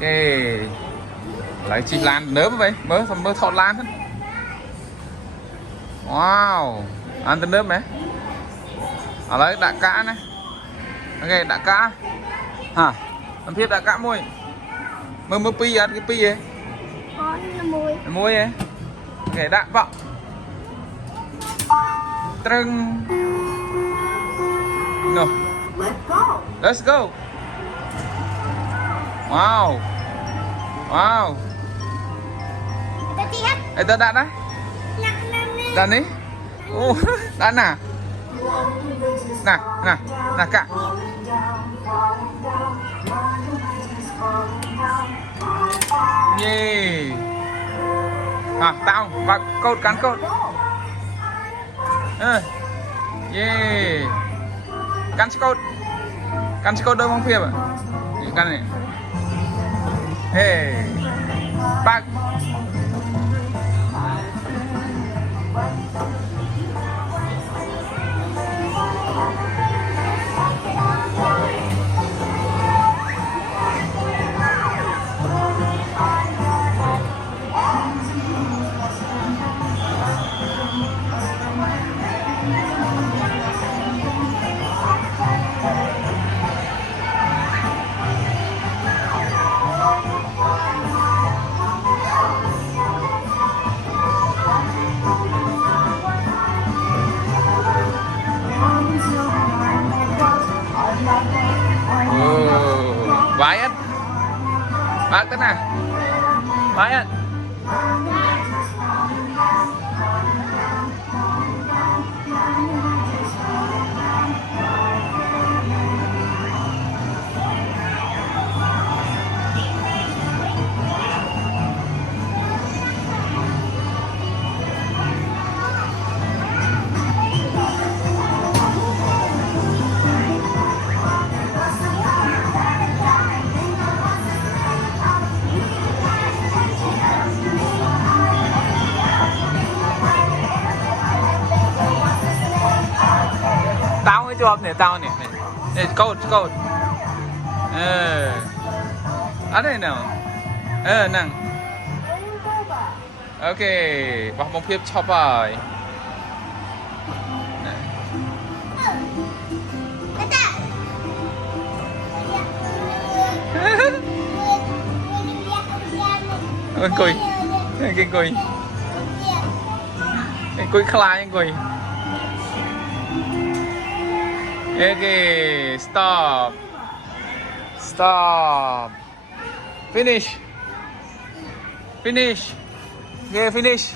Ê, lấy chim lan nớm vậy mơ thọt lan hết. Wow, ăn tên nớm này ở lấy đạ cá này. Ok, đạ cá hả, ăn thiết đạ cá môi mơ pi ăn cái pi gì môi ấy ok đạ vọng trưng no let's go wow wow ê tao đạn đấy đạn đi ô đạn nè nè cả yeah à tao và cột cắn cột yeah cắn cột đôi mong phiệp à cắn này hey bác vãi hết bác thế nào vãi hết chụp này tao này câu ở đây nào năng ok bọc bông phiếp chọc rồi cùi cùi khai cùi okay, stop. Finish. Okay, finish.